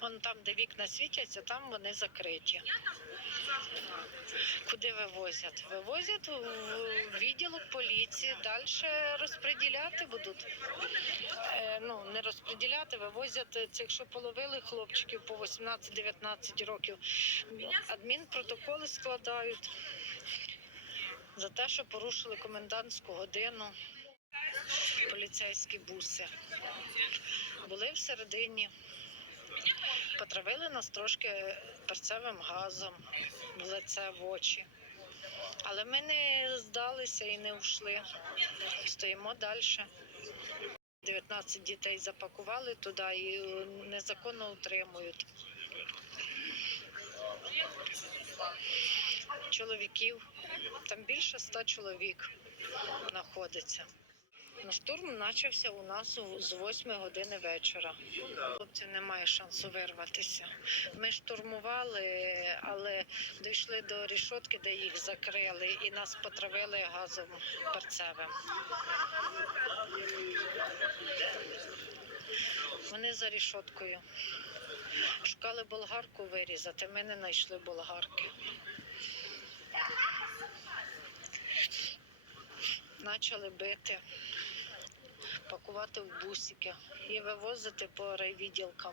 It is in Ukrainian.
Он там, де вікна світяться, там вони закриті. Куди вивозять? Вивозять в відділок поліції, далі розподіляти будуть. Е, ну, не розподіляти, вивозять цих, що половили хлопчиків по 18-19 років. Адмінпротоколи складають за те, що порушили комендантську годину поліцейські буси. Були всередині, потравили нас трошки перцевим газом в лице в очі. Але ми не здалися і не ушли. Стоїмо далі. 19 дітей запакували туди і незаконно утримують. Чоловіків, там більше ста чоловік знаходиться. Ну, штурм почався у нас з 8 години вечора. Хлопців немає шансу вирватися. Ми штурмували, але дійшли до рішотки, де їх закрили, і нас потравили газом перцевим. Вони за рішоткою. Шукали болгарку вирізати, ми не знайшли болгарки. Почали бити, пакувати в бусики і вивозити по райвідділкам.